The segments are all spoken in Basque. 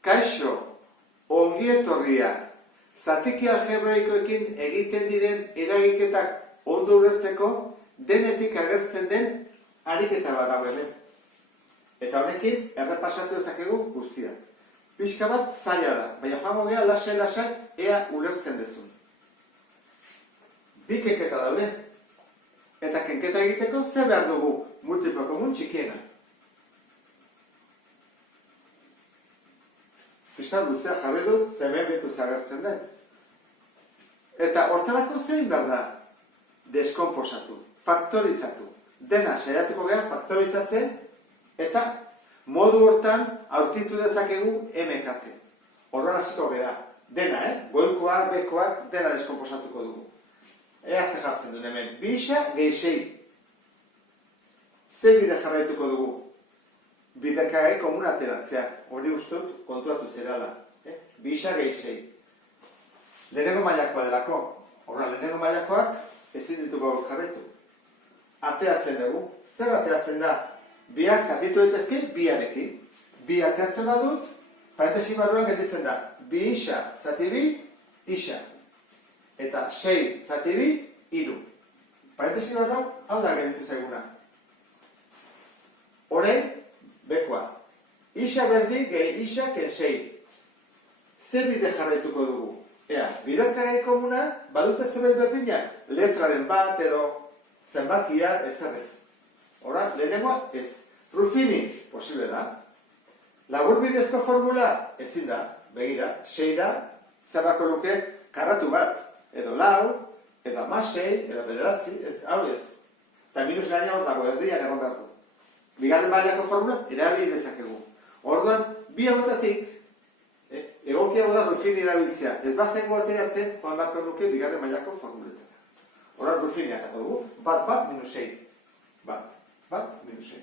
Kaixo, ongi etorria, zatiki algebroikoekin egiten diren eragiketak ondo ulertzeko denetik agertzen den ariketa bat dago hemen. Eta honekin errepasatu dezakegu guztia. Pixka bat zaila da, baina joango gea lasai ea ulertzen dezun. Bi kenketa daude. Eta kenketa egiteko zer behar dugu multiplo komun txikiena. Pixka luzea jarri dut, zemen bitu zagertzen den. Eta hortarako zein behar da? Deskomposatu, faktorizatu. Dena saiatuko gea faktorizatzen eta modu hortan aurkitu dezakegu MKT. Horren hasiko gera. Dena, goikoak, bekoak, dena deskomposatuko dugu. Ea ze jartzen duen hemen. 2 gehi 6. Ze bide jarraituko dugu? Bidekagai komun ateratzea. Hori ustut kontuatu zerala. 2 gehi 6. Lehenengo mailakoa delako. Horra, lehenengo mailakoak ezin dituko jarraitu. Ateatzen dugu. Zer ateatzen da? Biak zatitu daitezke biarekin. Bi ateatzen badut, parentesi barruan gelditzen da. 2 isa zati 2 isa. Eta 6 zati 2 3. Parentesi barruan hau da gelditu zaiguna. Orain, bekoa. Isa berbi gehi isa ken 6. Zer bide jarraituko dugu? Ea, biderkagai komuna badute zerbait berdina, letraren bat edo zenbakia ezarrez. Hora, lehenengoa ez. Ruffini, posible da. Laburbidezko formula, ezin da, begira, 6 da, zerrako luke karratu bat, edo 4, edo 6, edo 9, ez, hau ez. Eta minus gaina hor dago, erdian egon behar du. Bigarren mailako formula, erabili dezakegu. Orduan, bi hautatik, egokiago da Ruffini erabiltzea. Ez bazengo ateratzen, joan beharko nuke bigarren mailako formuletara. Hora Ruffini atako dugu, bat, minus 6. Bat, minus 6.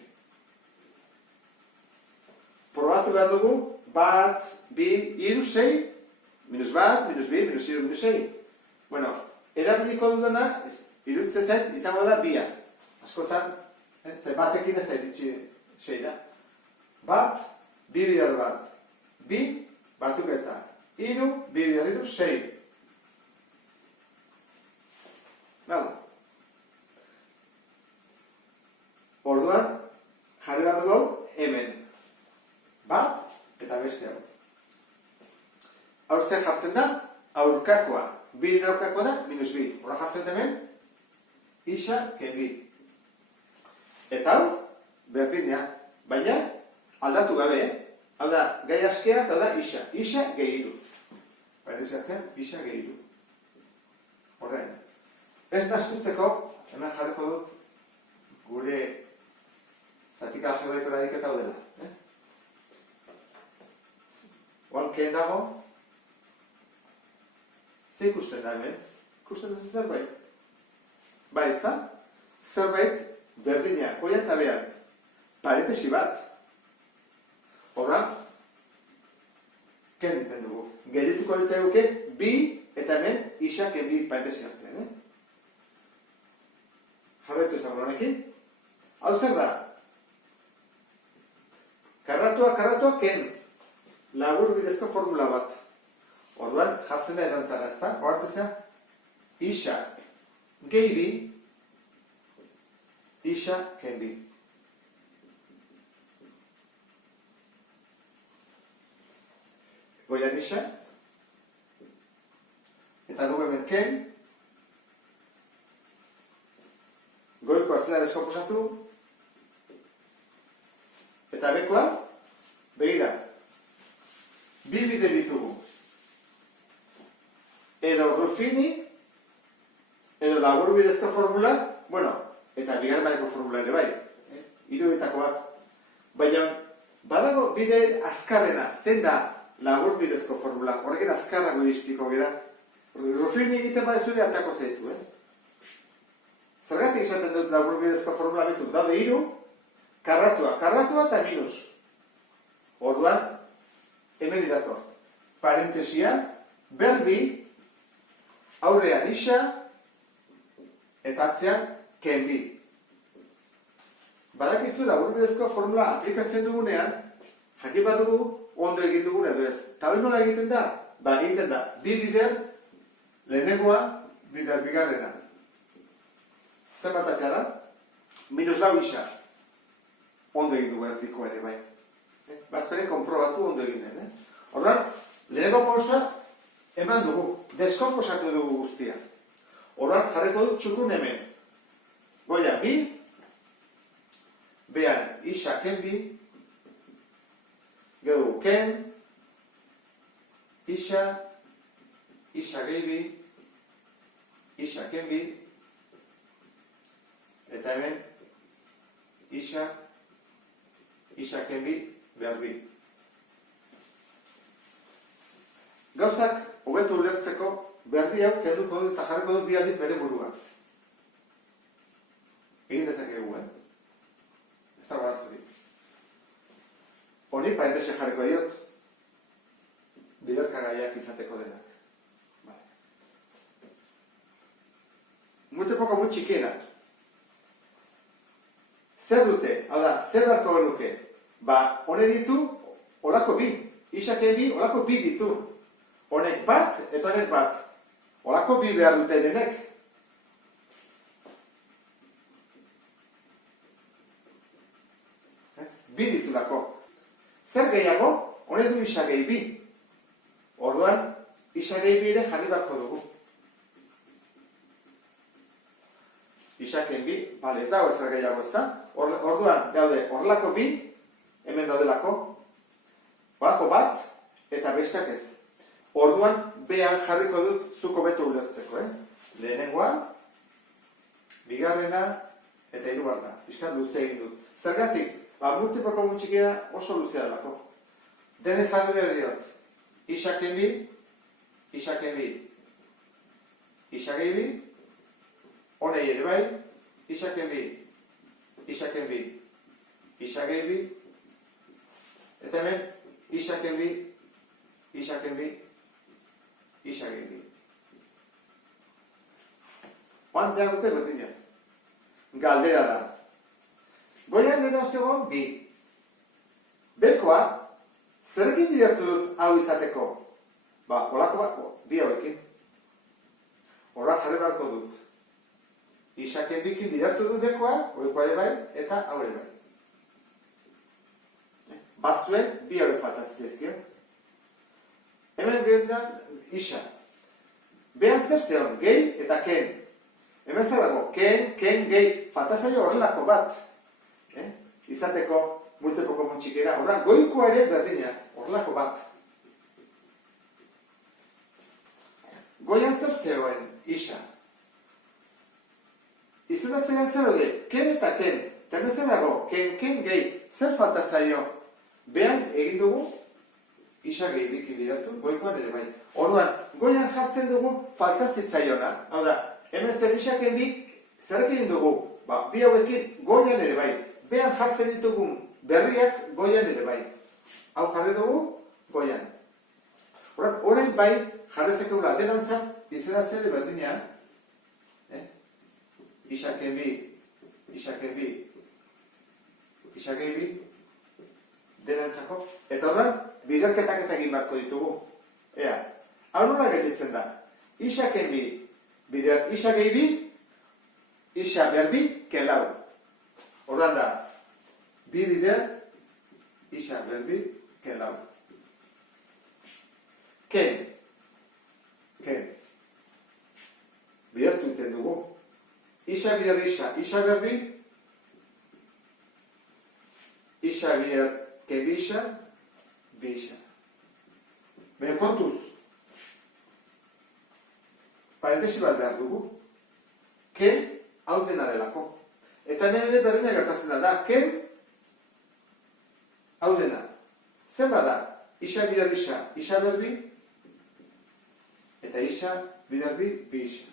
Probatu behar dugu, bat, bi, iru, 6, minus bat, minus bi, minus iru, minus 6. Bueno, erabiliko dudana, iruditzen zen, izango da bia. Askotan, batekin ez da iritsi 6 da. Bat, bi bidar bat, bi, batuketa, iru, bi bidar iru, 6. Nada. Orduan, jarri bat dugu hemen. Bat, eta beste hau. Aurtzen jartzen da, aurkakoa. Biren aurkakoa da, minus 2. Horra jartzen hemen, isa, ken 2. Eta hau, berdina. Baina, aldatu gabe, hau da, gai askea, eta da, isa. Isa, gehi 2. Baina izartean, isa, gehi 2. Horrein. Ez nazkutzeko, hemen jarriko dut, gure zatika algebraiko eragiketa hau dela. Oankeen dago, ze ikusten da hemen? Ikusten duzu zerbait? Bai, ez da? Zerbait berdina, goian eta behar. Parentesi bat. Horra, ken diten dugu. Gerituko ditzaiguke, bi eta hemen isaken bi parentesi artean. Jarraitu izango honekin. Hau zer da? Karratua, ken. Laburbidezko formula bat. Orduan, jartzen da edantara, ez da? Horatzen zea, isa gehi bi, isa ken bi. Goian isa, eta dugu hemen ken, goikoa zela deskomposatu, eta bekoa, begira, bi bide ditugu. Edo Ruffini, edo laburbidezko formula, bueno, eta bigarren mailako formula ere bai, hiruetako bat. Baina, badago bide azkarrena, zein da laburbidezko formula, horrekin azkarrago iristiko gera. Ruffini egiten badezure atako zaizu, Zergatik izaten dut laburbidezko formula bitu, daude 3, karratua eta minus. Orduan, hemen didator. Parentesia, berbi, aurrean isa, eta atzean ken bi. Badakizu laburbidezko formula aplikatzen dugunean, jakin bat dugu ondo egin dugun edo ez. Eta hori nola egiten da? Ba, egiten da, bi bider, lehenengoa, bider bigarrena. Zenbat atea da? -4 isa. Ondo egin dugu erdiko ere, bai. Bazpere konprobatu ondo egin den, Orduan, lehenengo pausa eman dugu, deskomposatu dugu guztia. Orduan, jarriko dut txukun hemen. Goia, bi, behan, isa, ken bi, gero, ken, isa, isa gehi bi, isa ken bi, eta hemen, isa, isa ken bi, behar bi. Gauzak, hobetu ulertzeko, berri hau kenduko dut eta jarriko dut bi aldiz bere burua. Egin dezakegu, Ez dago arazorik. Honi parentese jarriko diot. Biderkagaiak izateko denak. Muy poco, muy txikiena. Zer dute? Hau da, zer beharko genuke? Ba, hone ditu, olako bi. Isaken bi, olako bi ditu. Honek bat, eta honek bat. Olako bi behar dute denek. Bi ditulako. Zer gehiago? Hone du isa gehi bi. Orduan, isa gehi bi ere jarri beharko dugu. Isaken bi, bale, ez dago ezer gehiago, ez da? Orduan, daude, horrelako bi, hemen daudelako, horrelako bat, eta besteak ez. Orduan, behan jarriko dut zuko beto ulertzeko, Lehenengoa, bigarrena, eta hirugarrena. Piskat luze egin dut. Zergatik, multipoko mutxikea oso luzea delako. Denez jarri behar diot. Isaken bi, isaken bi, isagei bi, honei ere bai, isaken bi, isaken bi, isagei bi, eta hemen, isaken bi, isaken bi, isagei bi. Oanteak dute berdina. Galdera da. Goian lehena zegoen bi. Bekoa, zerekin bidertu dut hau izateko? Ba, holako bat, bi hauekin. Horra jarri beharko dut. Isaken bikin bidertu dut bekoa, oikoa ere bai, eta hau ere bai. Batzuen, bi haue faltazizezkio. Hemen behar da, isa. Behan zer zeon, gehi eta ken. Hemen zer dago, ken, gehi, faltazaio horrelako bat. Izateko, multipoko muntxikera. Horra, goikoa ere berdina, horrelako bat. Goian zer zeoen, isa. Izudatzen zer hori, ken eta ken. Hemen zer dago, ken, gehi, zer faltazaio. Behan egin dugu, isa gehi bikin bidertu, goikoan ere bai. Orduan, goian jartzen dugu faltazitzaiona. Hau da, hemen zer isaken bi, zer egin dugu? Ba, bi hauekin goian ere bai. Behan jartzen ditugun berriak goian ere bai. Hau jarri dugu, goian. Orain bai, jarrezekegula denantzak, izeratzen ere berdinean. Isaken bi, isaken bi, isakei bi, denantzako. Eta horren, biderketak eta egin barko ditugu. Ea, hau nola gelditzen da. Isaken bi, bider, isakei bi, isa berbi, kelau. Horren da, bi bider, isa berbi, kelau. Ken. Bidertu iten dugu. Isa bider isa berbi, isa bider kebisa, bisa. Baina kontuz, parentesi bat behar dugu. Ken, hau dena delako. Eta hemen ere berdina gertatzen da, ken, hau dena. Zer bada, isa bider isa berbi, eta isa bider bi isa.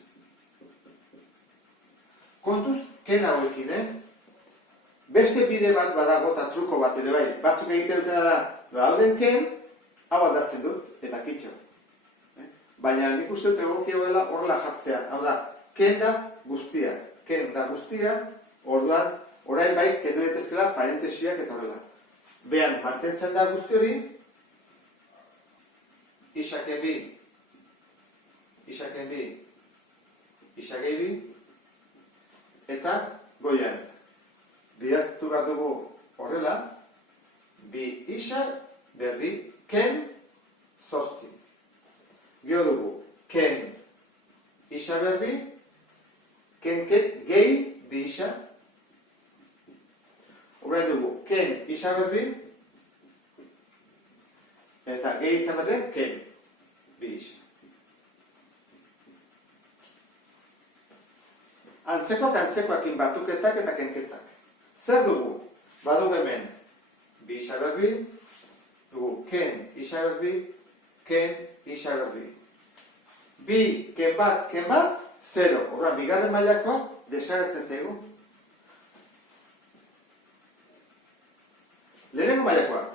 Kontuz, ken hauekin, Beste bide bat badago eta truko bat ere bai. Batzuk egiten dutena da, hauden ken, hau aldatzen dut, eta kitxo. Baina nik uste dut egokio dela horrela jartzea. Hau da, ken da guztia. Ken da guztia, orduan, orain bai, kendu daitezkela parentesiak eta horrela. Behan, mantentzen da guzti hori, isaken bi, isaken bi, isakei bi, eta goian. Bidertu behar dugu horrela, bi isa berbi ken zortzi. Gio dugu, ken isa berbi, ken gehi bi isa. Horrein dugu, ken isa berbi, eta gehi izan berri, ken bi isa. Antzekoakin batuketak eta kenketak. Zer dugu? Badugu hemen, bi isa berbi, dugu ken isa berbi, ken isa berbi. Bi ken bat, 0. Horrean, bigarren mailakoa desagertzen zaigu. Lehenengo mailakoak.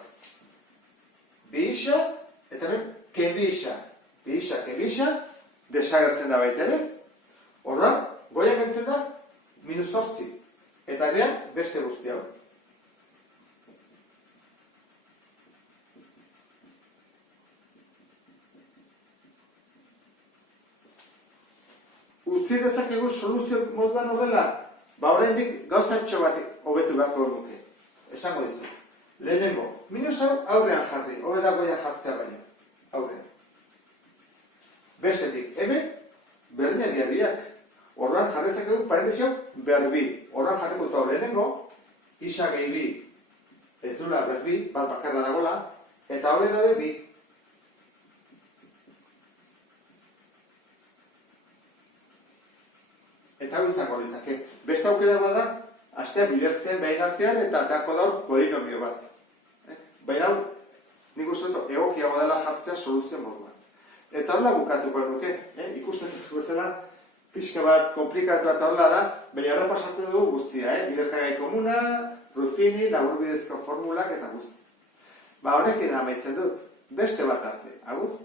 Bi isa, eta hemen, ken bi isa. Bi isa, ken bi isa, desagertzen da baita ere. Horrean, goian gentzen da, -8. Eta behan, beste guzti hau. Utzi dezakegu soluzio moduan horrela, oraindik gauzatxo bat hobetu beharko nuke. Esango dizu. Lehenengo, minus hau aurrean jarri, hobera goian jartzea baino. Aurrean. Bestetik, hemen, berdinak dira biak. Horran jarrezak egun parentesio berbi. Horran jarriko eta lehenengo, isa gehi bi. Ez dula berbi, bat bakarra dagola, eta horren dabe bi. Eta hau izango lezake. Beste aukera bat da, astea bidertzen behin artean eta atako daur polinomio bat. Baina hau, nik uste dut egokiago dela jartzea soluzio moduan. Eta horrela bukatuko nuke, ikusten dut bezala, pixka bat komplikatu eta horrela da, baina errepasatu dugu guztia, biderkagai komuna, Ruffini, laburbidezko formulak eta guzti. Honekin amaitzen dut, beste bat arte, agur?